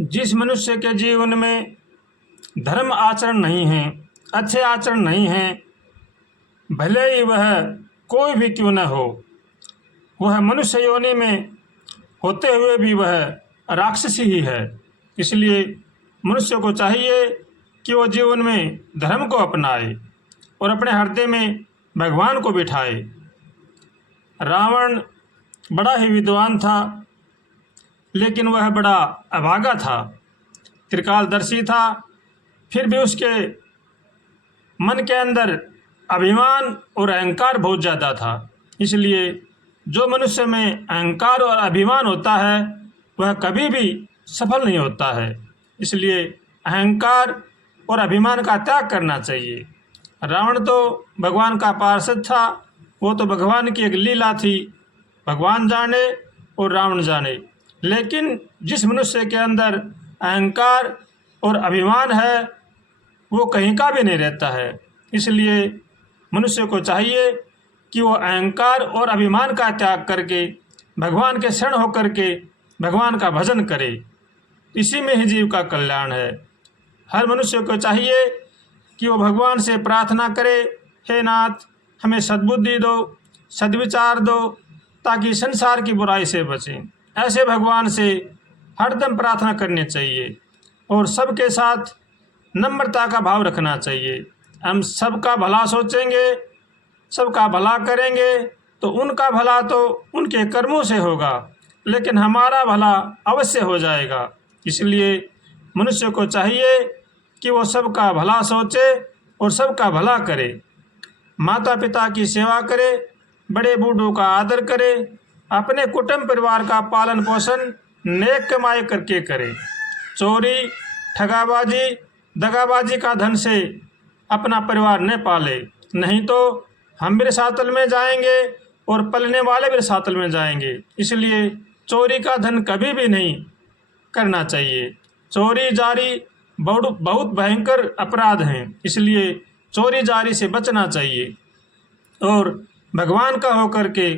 जिस मनुष्य के जीवन में धर्म आचरण नहीं है, अच्छे आचरण नहीं हैं, भले ही वह कोई भी क्यों न हो, वह मनुष्य योनि में होते हुए भी वह राक्षसी ही है। इसलिए मनुष्य को चाहिए कि वो जीवन में धर्म को अपनाए और अपने हृदय में भगवान को बिठाए। रावण बड़ा ही विद्वान था, लेकिन वह बड़ा अभागा था, त्रिकालदर्शी था। फिर भी उसके मन के अंदर अभिमान और अहंकार बहुत ज़्यादा था। इसलिए जो मनुष्य में अहंकार और अभिमान होता है वह कभी भी सफल नहीं होता है। इसलिए अहंकार और अभिमान का त्याग करना चाहिए। रावण तो भगवान का पार्षद था, वो तो भगवान की एक लीला थी, भगवान जाने और रावण जाने। लेकिन जिस मनुष्य के अंदर अहंकार और अभिमान है वो कहीं का भी नहीं रहता है। इसलिए मनुष्य को चाहिए कि वो अहंकार और अभिमान का त्याग करके भगवान के शरण होकर के भगवान का भजन करे। इसी में ही जीव का कल्याण है। हर मनुष्य को चाहिए कि वो भगवान से प्रार्थना करे, हे नाथ हमें सद्बुद्धि दो, सद्विचार दो, ताकि संसार की बुराई से बचें। ऐसे भगवान से हरदम प्रार्थना करनी चाहिए और सबके साथ नम्रता का भाव रखना चाहिए। हम सबका भला सोचेंगे, सबका भला करेंगे तो उनका भला तो उनके कर्मों से होगा, लेकिन हमारा भला अवश्य हो जाएगा। इसलिए मनुष्य को चाहिए कि वो सबका भला सोचे और सबका भला करे, माता पिता की सेवा करे, बड़े बूढ़ों का आदर करे, अपने कुटुंब परिवार का पालन पोषण नेक कमाई करके करे। चोरी, ठगाबाजी, दगाबाजी का धन से अपना परिवार न पाले, नहीं तो हम भी रसातल में जाएंगे और पलने वाले भी रसातल में जाएंगे। इसलिए चोरी का धन कभी भी नहीं करना चाहिए। चोरी जारी बहुत भयंकर अपराध हैं, इसलिए चोरी जारी से बचना चाहिए और भगवान का होकर के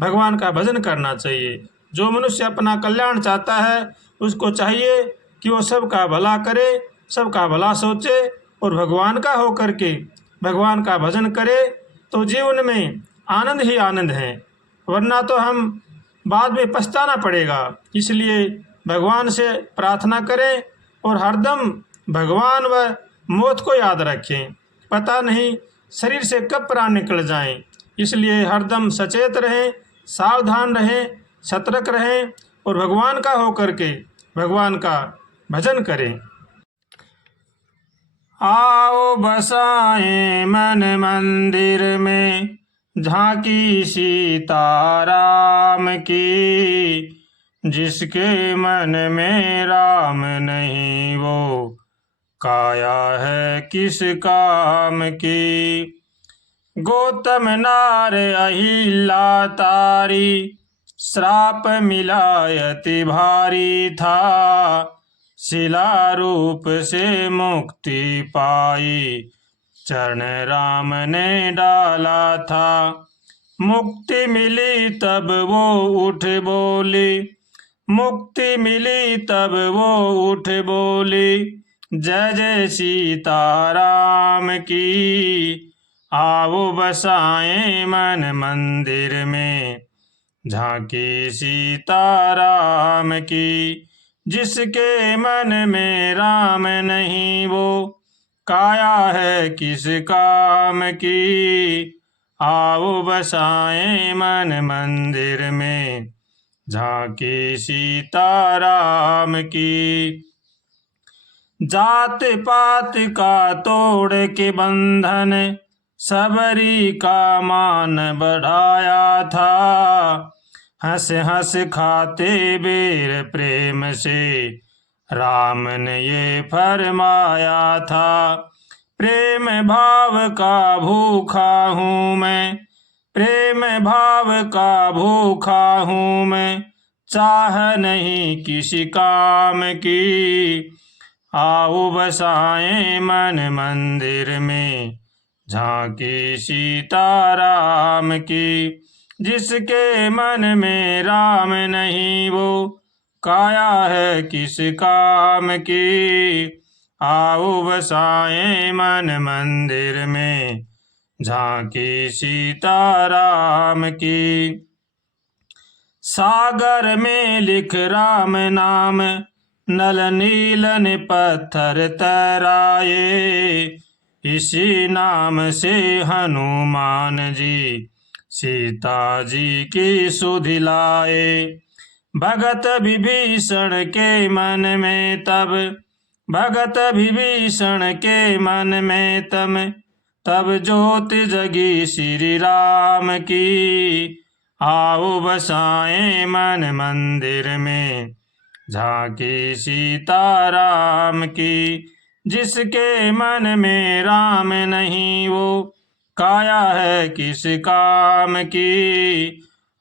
भगवान का भजन करना चाहिए। जो मनुष्य अपना कल्याण चाहता है उसको चाहिए कि वो सबका भला करे, सबका भला सोचे और भगवान का होकर के भगवान का भजन करे, तो जीवन में आनंद ही आनंद है, वरना तो हम बाद में पछताना पड़ेगा। इसलिए भगवान से प्रार्थना करें और हरदम भगवान व मौत को याद रखें। पता नहीं शरीर से कब प्राण निकल जाएं। इसलिए हरदम सचेत रहें, सावधान रहें, सतर्क रहें और भगवान का होकर के भगवान का भजन करें। आओ बसाएं मन मंदिर में, झांकी सीताराम की। जिसके मन में राम नहीं वो काया है किस काम की। गौतम नार अहिल्या तारी, श्राप मिलायति भारी था। शिला रूप से मुक्ति पाई, चरण राम ने डाला था। मुक्ति मिली तब वो उठ बोली, मुक्ति मिली तब वो उठ बोली। जय जय सीताराम की। आओ बसाएं मन मंदिर में, झांकी सीताराम की। जिसके मन में राम नहीं वो काया है किस काम की। आओ बसाएं मन मंदिर में, झांकी सीताराम की। जात पात का तोड़ के बंधन, सबरी का मान बढ़ाया था। हंस हंस खाते बेर प्रेम से, राम ने ये फरमाया था। प्रेम भाव का भूखा हूँ मैं, प्रेम भाव का भूखा हूँ मैं। चाह नहीं किसी काम की। आओ बसाएं मन मंदिर में, झांकी सीताराम की। जिसके मन में राम नहीं वो काया है किस काम की। आओ बसाएं मन मंदिर में, झांकी सीताराम की। सागर में लिख राम नाम, नल नील ने पत्थर तराए। इसी नाम से हनुमान जी सीता जी की सुधि लाए। भगत विभीषण के मन में तब, भगत विभीषण के मन में तब ज्योति जगी श्री राम की। आओ बसाएं मन मंदिर में, झांकी सीताराम की। जिसके मन में राम नहीं वो काया है किस काम की।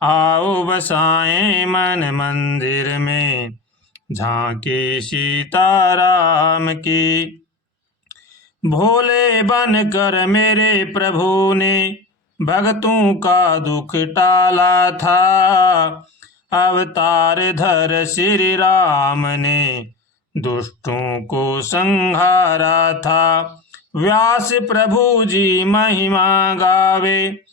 आओ बसाएं मन मंदिर में, झांकी सीताराम की। भोले बन कर मेरे प्रभु ने भक्तों का दुख टाला था। अवतार धर श्री राम ने दुष्टों को संहारा था। व्यास प्रभु जी महिमा गावे,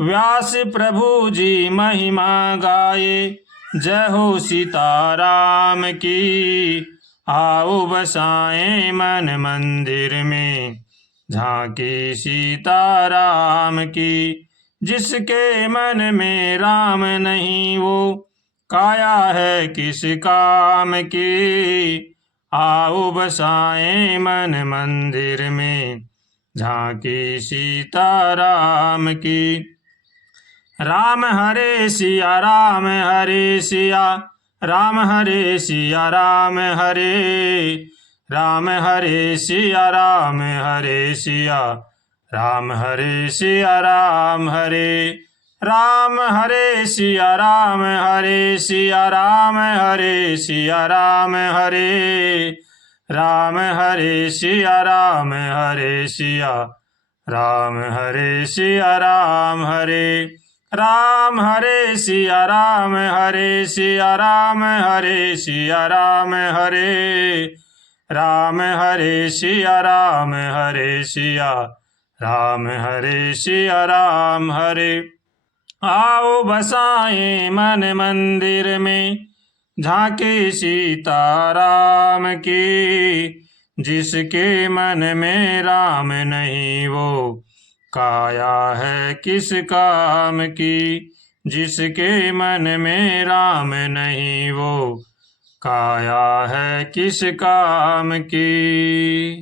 व्यास प्रभु जी महिमा गाए। जय हो सीताराम की। आओ बसाएं मन मंदिर में, झांकी सीताराम की। जिसके मन में राम नहीं वो काया है किस काम की। आओ बसाएं मन मंदिर में, झांकी सीताराम की। राम हरे सिया राम हरे सिया, राम हरे सिया राम हरे। राम हरे सिया राम हरे सिया, राम हरे सिया राम हरे। राम हरे सिया राम हरे सिया, राम हरे सिया राम हरे। राम हरे सिया राम हरे सिया, राम हरे सिया राम हरे। राम हरे सिया राम हरे सिया, राम हरे सिया राम हरे। राम हरे सिया राम हरे सिया, राम हरे सिया राम हरे। आओ बसाएं मन मंदिर में, झांकी सीताराम की। जिसके मन में राम नहीं वो काया है किस काम की। जिसके मन में राम नहीं वो काया है किस काम की।